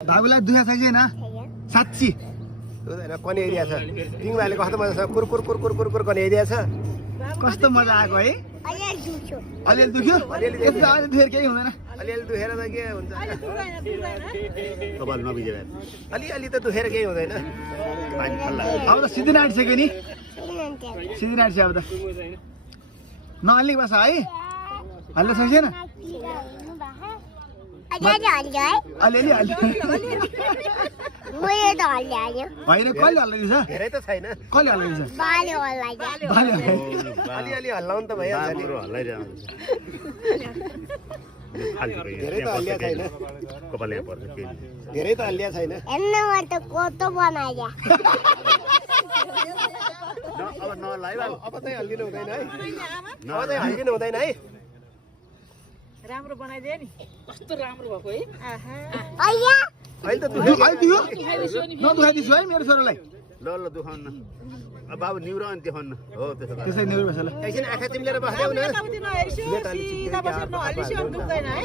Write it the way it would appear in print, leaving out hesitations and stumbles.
बाबुलाई दुखा छ कि छैन साँच्ची कनेरिया छ तिङ भाइले कस्तो मजा छ कुरकुर कुरकुर कुरकुर कनेरिया छ कस्तो मजा आएको है अलिअलि दुख्यो अलिअलि अलि दुखेर केही हुँदैन अलिअलि दुखेर त के हुन्छ तपाईँहरू नबिजे अलिअलि त दुखेर केही हुँदैन अब त सिधै आँटिसक्यो नि सिधै आँटिसक्यो अब त नअलिक बस है हल्ला छ छैन अलिअलि होइन कहिले हल्लाइदिन्छ धेरै त छैन कहिले हल्लाइदिन्छ अलिअलि हल्लाउनु त भइहाल्छ धेरै त हल्लिया छैन धेरै त हल्लिया छैन अब नलाई अब चाहिँ हल्लिनु हुँदैन है अब चाहिँ हल्लिनु हुँदैन है राम्रो बनाइदिए नि कस्तो राम्रो भएको है अहिले त नदुखाइदिन्छु है मेरो छोरालाई ल ल दुखाउन न अब बाबु निउरो अनि देखाउन हो त्यसो भए त्यसै निहुर बस ल एकछिन आँखा चिम्लेर बस्दै हुन नहेरिसु सिधा बसेर नहल्लिसु अनि दुख्दैन है